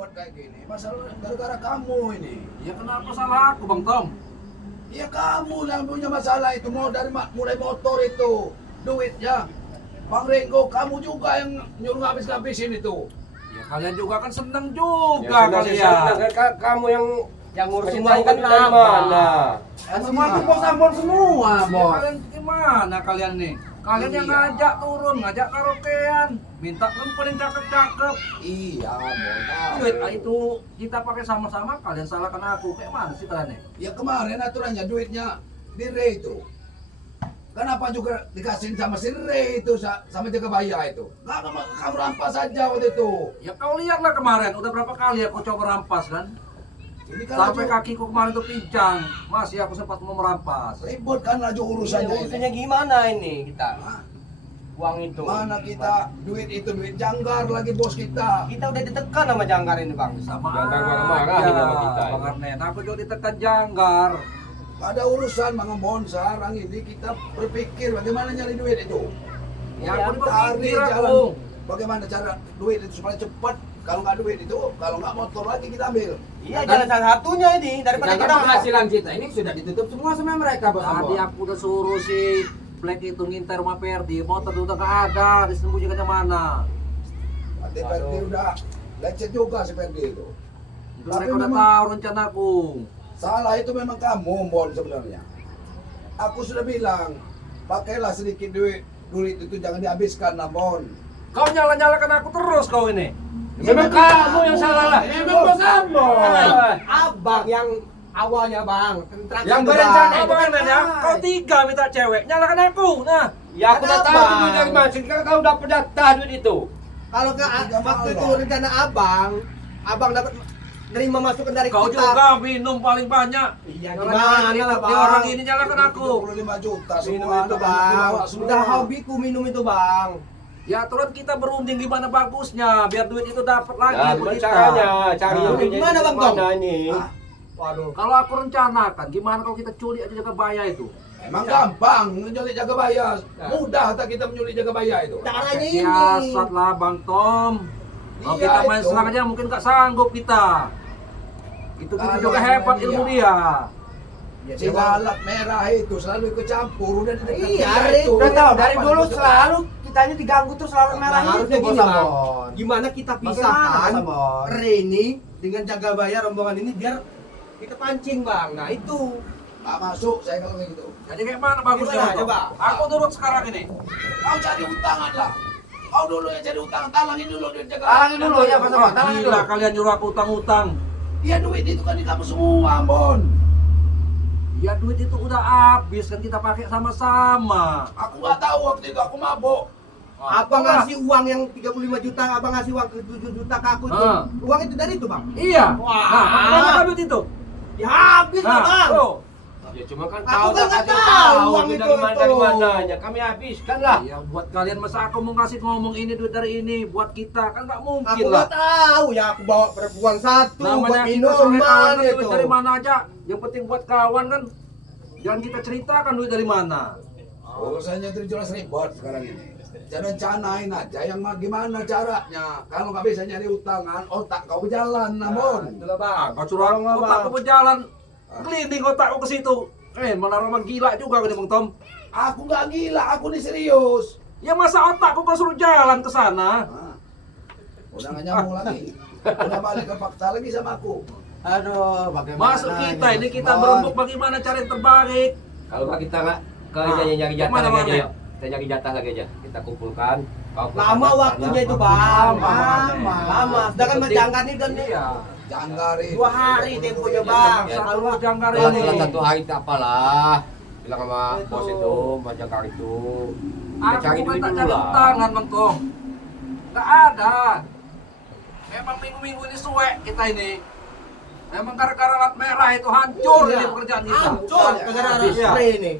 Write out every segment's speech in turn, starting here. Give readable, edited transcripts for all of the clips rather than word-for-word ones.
repot kayak gini. Masalah gara-gara kamu ini. Ya kenapa salah aku Bang Tom? Ya kamu yang punya masalah itu mau dari mulai motor itu, duitnya. Bang Ringo, kamu juga yang nyuruh habis-habisin itu. Ya kalian juga kan seneng juga Ya, kalian. kamu yang ngurusin Semua kan kan dari abang. mana? Semua tuh bos Ambon semua, Ya, bos. kalian gimana kalian nih? Kalian yang Iya. ngajak turun, ngajak karaokean, minta perempuan yang cakep-cakep. Iya, mau Duit itu kita pakai sama-sama, kalian salahkan aku. Kayak mana sih kalian nih? Ya kemarin aturannya duitnya di Ray itu. Kenapa juga dikasihin sama si Ray itu sama Jagabaya itu? Nggak kamu rampas saja waktu itu. Ya kau lihatlah kemarin, udah berapa kali aku coba rampas kan? Ini kan Sampai kakiku kemarin tuh pincang, masih aku sempat mau merampas. ribut kan laju urusannya ini. Urusannya gimana ini kita? Hah? Uang itu. Mana kita duit itu duit janggar lagi bos kita. Kita udah ditekan sama Jangkar ini, Bang. Sama Jangkar aja, marah-marahin sama kita. Bang Arnen, aku juga ditekan janggar. Ada urusan Bang Ambon sekarang ini kita berpikir bagaimana nyari duit itu. Ya Ya, aku Cari berpikir jalan aku. bagaimana cara duit itu supaya cepat. Kalau nggak duit itu, kalau nggak motor lagi kita ambil. Iya, jalan salah satunya ini daripada Jangan kita penghasilan kita ini sudah ditutup semua sama mereka, bos Tadi Ambon. aku udah suruh si Black itu ngintai rumah Perdi, motor udah gak ada, disembunyikannya mana? Nanti Ferdi udah lecet juga si Ferdi itu. Itu Tapi mereka udah memang- tahu rencanaku. Salah itu memang kamu, Bon sebenarnya. Aku sudah bilang, pakailah sedikit duit itu jangan dihabiskan, Bon. Kau nyala-nyalakan aku terus kau ini. Memang kamu yang salah lah. Memang bos Ambon. Abang yang awalnya, Bang. Yang Bang. berencana Kau bagaimana ya? Kau tiga minta cewek, nyalakan aku. Nah, Ya aku udah tahu Abang. duit dari mana. Sekarang kau dapat data duit itu. Kalau ke Tiga waktu itu malam. rencana abang dapat nerima masukan dari kau kita. juga minum paling banyak. Iya Nyalakan gimana lah di bang? orang ini nyalakan aku. 25 juta Minum semua itu anak bang. dibawa semua. Udah hobiku minum itu bang. Ya terus kita berunding gimana bagusnya biar duit itu dapat lagi Ya, buat gimana kita. caranya? Cari Nah, duitnya gimana, itu Bang mana Tom? ini? Hah? Waduh. Kalau aku rencanakan, gimana kalau kita culik aja Jagabaya itu? Emang gampang menculik Jagabaya. Mudah tak kita menyulik Jagabaya itu. Caranya ini. Siasat lah Bang Tom. Kalau Iya, kita main itu. serang aja mungkin gak sanggup kita. Itu kita Kalau juga yang hebat main ilmu dia. dia. Ya, Si lalat merah itu selalu ikut campur udah di dekat Iya, dia Rik. Udah tahu dari Apa dulu itu? selalu kitanya diganggu terus selalu Nah, merah harusnya itu gini bos bang. Ambon. Gimana kita Bagaimana, pisahkan Bos Ambon? Reni dengan Jagabaya rombongan ini biar kita pancing bang. Nah itu. Nggak masuk saya kalau kayak gitu. Jadi kayak mana bagusnya Gimana, Bang Tom? coba? Aku turut sekarang ini. Kau cari utangan lah. Kau dulu yang cari utang, talangin dulu duit Jagabaya. Talangin dulu ya, Bos Ambon. Wah, Talangin gila dulu. kalian nyuruh aku utang-utang. Iya duit itu kan di kamu semua, Bon. Ya duit itu udah habis kan kita pakai sama-sama. Aku nggak tahu waktu itu aku mabok. Abang ngasih uang yang 35 juta, abang ngasih uang ke 7 juta ke aku itu. Ah. Uang itu dari itu bang. Iya. Wah. Nah, mana duit itu? Ya habis lah Nah, bang. tuh. Ya cuma kan Aku kau kan nggak kasih tahu uang duit itu dari mana tuh. dari mananya. Kami habiskan lah. Ya buat kalian masa aku mau ngasih ngomong ini duit dari ini buat kita kan nggak mungkin Aku lah. nggak tahu ya aku bawa uang satu Namanya buat kita sebagai kawan minuman kan duit itu. dari mana aja. Yang penting buat kawan kan. Jangan kita ceritakan duit dari mana. Urusannya itu jelas ribet sekarang ini. Jangan rencanain aja yang gimana caranya. Kalau nggak bisa nyari utangan, otak kau berjalan, namun. Itulah bang. Kau suruh otakku berjalan, keliling otakku ke situ. Malah orang gila juga nih Bang Tom. Aku nggak gila, aku nih serius. Ya masa otakku kau suruh jalan ke sana? Nah, udah nggak nyambung lagi. Udah balik ke fakta lagi sama aku. Aduh, bagaimana? Masuk kita ini kita Bang. berembuk bagaimana cara yang terbaik. Kalau nggak kita nggak ke Ah, nyari jatah kemana, lagi Bang? aja yuk. Kita nyari jatah lagi aja. Kita kumpulkan. Kau Lama waktunya itu bang. Lama. Lama. Sedangkan menjangkar ini kan Iya. Janggarin. 2 hari temponya bang. Ya, Satu jangkar Kalau ini. satu hari tak apalah. Bilang sama Itu. bos itu, Mas Jangkar itu. Kita Aku cari kan duit tak dulu cari lah. utangan Bang Tom. Nggak ada. Memang minggu-minggu ini suek kita ini. Memang gara-gara lat merah itu hancur Iya. ini pekerjaan kita. Hancur gara-gara Iya. spray ini.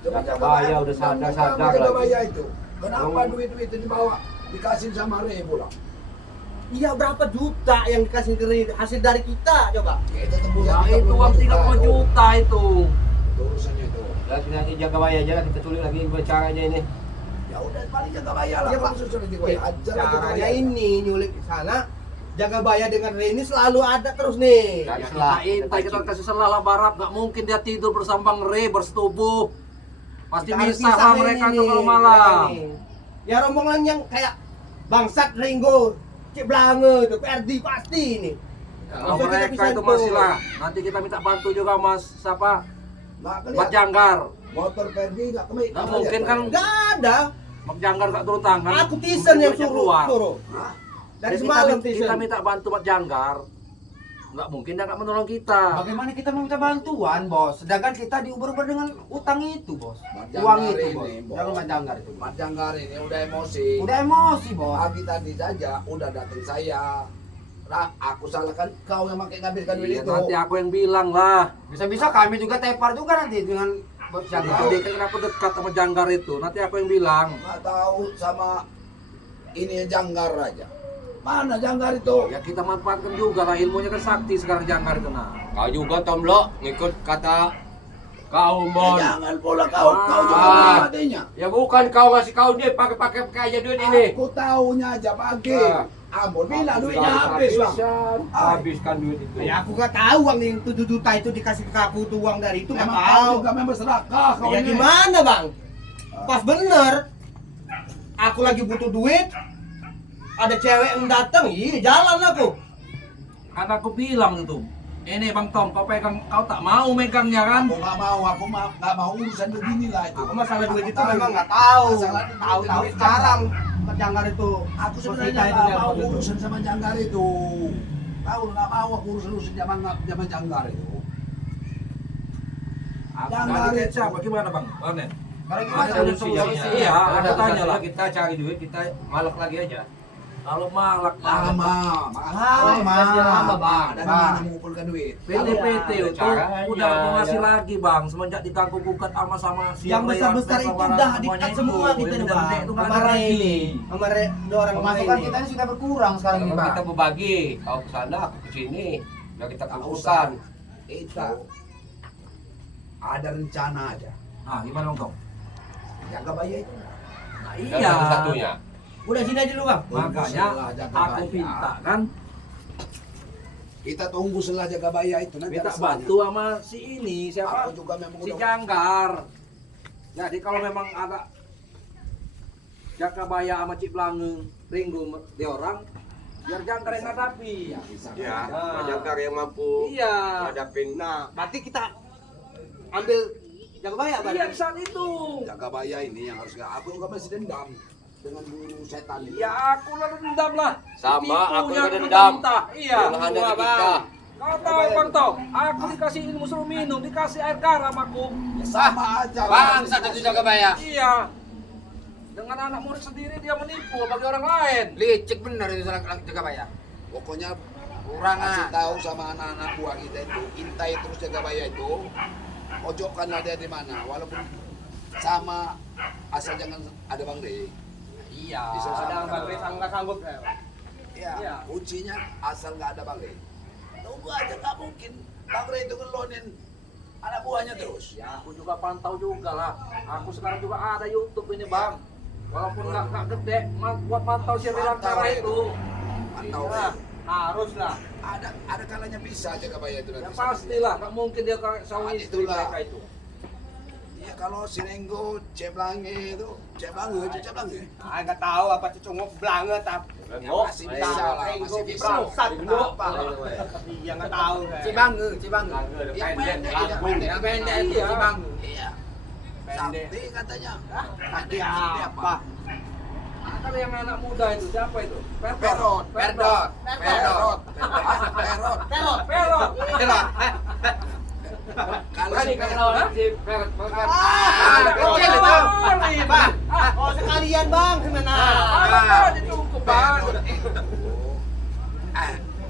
Coba Jagabaya udah sadar-sadar lagi. Jagabaya itu. Kenapa Bang. duit-duit itu dibawa dikasih sama Ray pula? Iya berapa juta yang dikasih ke hasil dari kita coba. Ya, itu tembus Ya itu uang 30 juta itu. Itu urusannya itu. Dan nanti Jagabaya aja lah kita tulis lagi gimana caranya ini. Ya udah paling Jagabaya lah. Iya, Pak. Kamu suruh nanti gue ajar Caranya ini nyulik ke sana Jagabaya dengan Ray ini selalu ada terus nih. Ya, kita intai, kita kasih selalah barat, nggak mungkin dia tidur bersama Bang Re bersetubuh. Pasti Kita harus bisa pisah lah ini mereka nih, tuh kalau mereka malam. nih. Ya rombongan yang kayak Bangsat, Ringo, Cik Blange, tuh PRD pasti ini. Kalau Langsung kita mereka pisahin itu tuh. masih lah. Nanti kita minta bantu juga Mas siapa? Nggak Mas kelihatan. Janggar. Motor Ferdi nggak kemit. Nggak mungkin kan. Gak ada. Mas Janggar nggak turun tangan. Aku Tisen yang Duitnya suruh. Hah? Dari Jadi semalam kita Tisen. minta bantu Mas Janggar. Nggak mungkin dia nggak menolong kita. Bagaimana kita mau minta bantuan, Bos? Sedangkan kita diuber-uber dengan utang itu, Bos. Mas Uang Janggar itu, ini, Bos. Bos. Jangan Mas Janggar itu. Mas Janggar ini udah emosi. Udah emosi, Bos. Pagi tadi saja udah datang saya. Nah, aku salahkan kau yang pakai ngambilkan duit Iya, itu. nanti aku yang bilang lah. Bisa-bisa kami juga tepar juga nanti dengan Bos Jadi Janggar. dia kenapa dekat sama Janggar itu? Nanti aku yang bilang. Nggak tahu sama ini Janggar aja. Mana Janggar itu? Ya kita manfaatkan juga lah, ilmunya kan sakti sekarang Janggar itu nah. Kau juga Tomlo ngikut kata kau Ya, Mon. jangan pula kau juga Ah. matinya. Ya bukan kau ngasih kau dia pakai aja duit ini. Aku tahunya aja pagi. Ah. Ambon bilang duitnya habis bang. Habiskan duit itu. Ya aku gak tahu uang yang 7 juta itu dikasih ke aku tuh uang dari itu gak Memang kau tahu. juga memang serakah kau Ya ini. gimana bang? Pas bener. Aku lagi butuh duit. Ada cewek yang datang, iya jalan aku. Kan aku bilang itu. Ini Bang Tom, kau pegang, kau tak mau megangnya kan? Aku nggak mau urusan begini lah itu. Aku masalah duit itu tahu. memang nggak tahu. Masalah Tahu duit sekarang Janggar itu. Aku Bos sebenarnya kita itu nggak mau nelpon itu. urusan sama Janggar itu. Tahu nggak mau aku urusan zaman Janggar itu. Janggar Jadi itu. siapa? Gimana Bang? Onen. Sekarang Ada gimana solusinya. solusinya? Iya, Ada aku tanya lah. kita cari duit, kita malak lagi aja. Kalau malak Lama, Lama, Bang. Ada mana mengumpulkan duit? PT itu caranya, udah mau ngasih ya. lagi Bang, semenjak diganggu gugat sama si Yang besar-besar itu udah dikat semua kita nih bang. Sama Ray ini. Sama Ray, dua orang Pemasukan ini. kita ini sudah berkurang sekarang ini, Kalau Bang. kita berbagi, kau ke sana, aku ke sini. Udah kita Nggak fokuskan. usah. Itu ada rencana aja. Ah, gimana Bang Tom? Jaga bayi itu. Nah, Dan iya. satu satunya. Udah sini aja dulu bang. Makanya Jaga aku bayi. minta kan, Kita tunggu setelah jaga bayi itu nanti minta ada semuanya. bantu sama si ini siapa? Aku juga memang Si udah Janggar. Jadi kalau memang ada Jakabaya sama Cik Blange, Ringo dia orang, biar Janggar yang ngadapi. ya, bisa. Ya, Ah. Mas Janggar yang mampu Iya. hadapin. Nah, berarti kita ambil Jagabaya bang. Iya di saat itu. Jaga bayi ini yang harus aku juga masih dendam dengan guru setan itu. Ya aku lah dendam lah. Sama, aku Tipunya juga dendam. mentah. Iya. Yang ada di Bang. kita. Kau tahu Bang Tom, aku dikasih ilmu suruh minum, dikasih air garam aku. Ya, sama aja. Bangsa itu Jagabaya. Iya. Dengan anak murid sendiri dia menipu bagi orang lain. Licik bener itu Jagabaya. Pokoknya Kurang kasih ah. tahu sama anak-anak buah kita itu, intai terus jaga bayi itu. Pojokkanlah dia di mana, walaupun sama asal jangan ada Bang Rey. Iya. Bisa sama Bang Ray nggak sanggup ya. Ya, Iya. kuncinya asal nggak ada Bang Rey. Tunggu aja, nggak mungkin Bang Rey itu ngelonin anak buahnya terus. Ya aku juga pantau juga lah. Aku sekarang juga ada YouTube ini Bang. Walaupun nggak gede, buat pantau si Rilantara itu. Mantau. Iya. Harus lah. Ada kalanya bisa jaga bayi itu Ya nanti. pastilah, nggak mungkin dia sama Ah, istri itulah. mereka itu. Iya, kalau si Renggo, Ceblange itu, Ceblange. Ah nggak tahu apa cecunguk banget tapi. Ya, masih bisa lah, masih bisa. Bangsat apa? Iya nggak tahu. Cibange. Yang pendek, Yang pendek itu Iya. Cibange. Iya. Pendek. Sakti katanya. Tapi apa? Kalau yang anak muda itu siapa itu? Perot. Perot. Perot. Perot. Kalau si Berani kau Perot, lawan si Peret. Kecil itu. Bang. Oh sekalian bang gimana? Ada cukup Bang.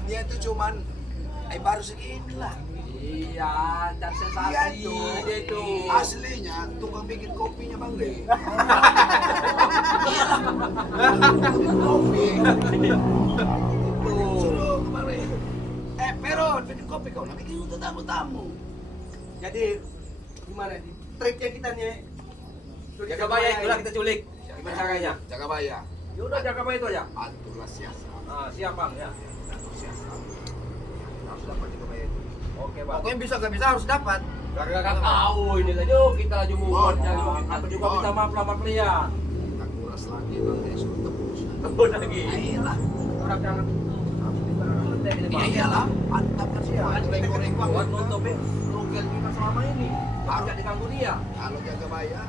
dia itu cuman baru segini lah. Iya, dan Dia sensasi itu, dia itu. aslinya tukang bikin kopinya Bang Rey. Kopi. Suruh ke Bang Rey. Perot, bikin kopi kau. Nah, bikin untuk tamu-tamu. Jadi gimana nih? Triknya kita nih. Jagabaya itulah kita culik. Gimana caranya? Jaga bayar. Ya udah jaga baik itu aja. Aturlah siasat. Nah, siap Bang ya. Oke, Bang. Pokoknya bisa gak bisa harus dapat. Kakak kau ini lah, yuk kita laju muat. Aku juga minta maaf lama kalian. Tak kuras lagi bang, esok tebus. Tebus lagi. Iyalah, Orang jangan iyalah, mantap kan semua. Renggo-renggo. buat nutupin kerugian kita selama ini. Tidak diganggu dia. Kalau jaga bayar,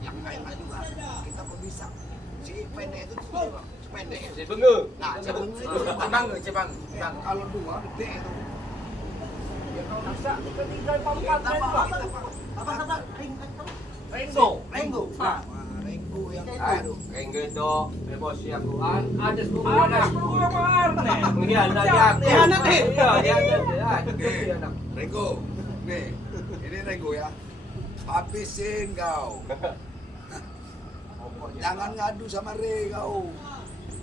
yang kaya juga kita kok bisa. Si pendek itu bang, pendek. Si bengu. Nah, cebeng itu Cebang. kalau dua gede itu. Bisa, ketiga, empat, Apa? Renggo. Renggo. Ah. Renggo yang Aduh, kayak gitu. Bebas yang Tuhan. Ada Ada 10 yang warna. Iya, ada yang. Iya, nanti. Iya, iya. Renggo. Nih, ini Renggo ya. Habisin kau. Jangan ngadu sama Re kau.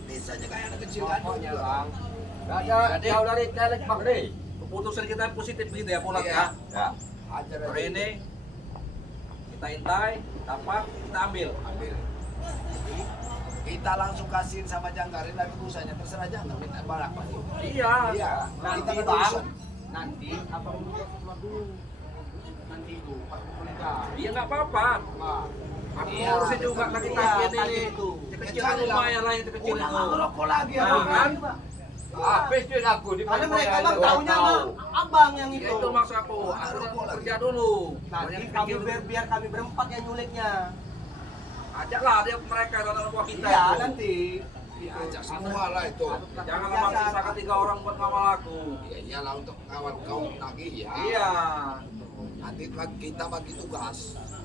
Biasanya kayak anak kecil ngadu Pokoknya juga. bang. Gak ada jauh dari telek bang deh. Keputusan kita positif begitu ya, Polat Iya. ya. Ya. Ajar Hari ini kita intai, dapat kita ambil. ambil. Kita langsung kasihin sama Janggarin lagi busanya terserah Janggar minta barang lagi. Iya. Iya, Nanti kita bang. urusan. Nanti apa dulu? Nanti itu pas menikah. Iya nggak apa-apa. Aku Iya, ngurusin juga kaki kaki ini. Kecil Cari lah. lumayan lah yang kecil Udah itu. nggak ngerokok lagi Nah, apa kan? Habis duit aku di Karena mereka Palembang, bang ada tahunya tahu. mah abang yang Ya itu. itu maksud aku. Aku kerja dulu. Nanti Banyak kami pikir. biar kami berempat yang nyuliknya. Ajaklah dia mereka anak buah kita. Iya, itu. nanti. Diajak semua lah itu. Jangan memaksakan 3 orang buat ngawal aku. Ya iyalah untuk ngawal kau lagi ya. Iya. Nanti kita bagi tugas.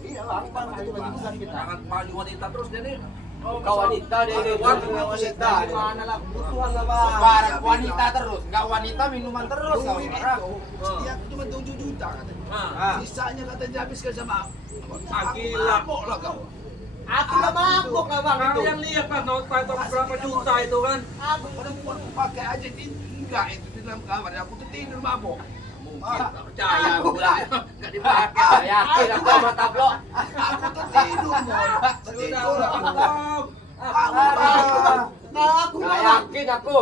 Iya lah, bang, hari bagi tugas kita. Jangan maju wanita terus jadi. Kau wanita deh, deh, wanita. Gimana lah, kebutuhan lah bang. Barang wanita terus, nggak wanita minuman terus kau. Duit itu, dia cuma 7 juta katanya. Nah, Sisanya katanya habiskan sama gila. mabok lah kau. Aku gak mabuk lah bang itu. kalian lihat kan nota itu berapa juta itu kan? Aku Perempuan pakai aja enggak itu di dalam kamar. Aku tuh tidur mabok. Mungkin tak percaya aku lah. Enggak dipakai. Yakin aku sama tablo. Aku tuh tidur, Mon. Tidur aku. kalau aku Gak bang, yakin aku.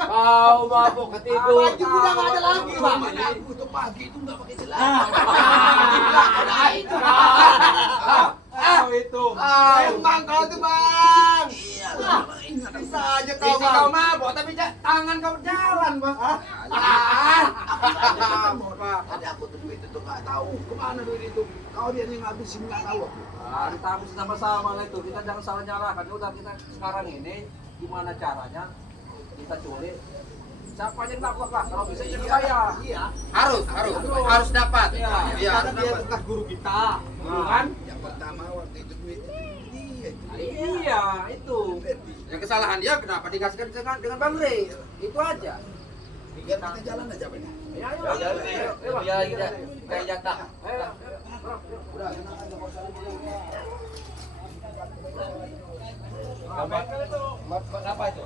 Kau mabuk ketidur. baju udah gak ada lagi bang. Mana aku tuh pagi itu enggak pakai celana. Itu. Emang kau tuh bang. Iya, ingat aku. Bisa aja kau Bisa kau bang. mabok tapi tangan kau jalan bang. Tadi aku tuh duit itu nggak tahu kemana duit itu. Kau dia yang ngabisin nggak tahu aku. Kita habis sama-sama lah itu. Kita jangan salah nyalahkan. Ya udah kita sekarang ini gimana caranya kita culik. Siapa yang dapat lah? Kalau bisa jadi bayar. Iya. Harus dapat. Iya. Iya. Karena dia bekas guru kita. Kan? Yang pertama waktu itu duit dia itu. Iya, itu. Yang kesalahan dia kenapa dikasihkan dengan Bang Rey? Itu aja. Biar kita jalan aja benar. Ya, ayo. Ya, ya, Ayo, ayo, ya, ayo. ya, kayak jatah. Ayo. Udah, senang aja kau saling boleh. Apa itu?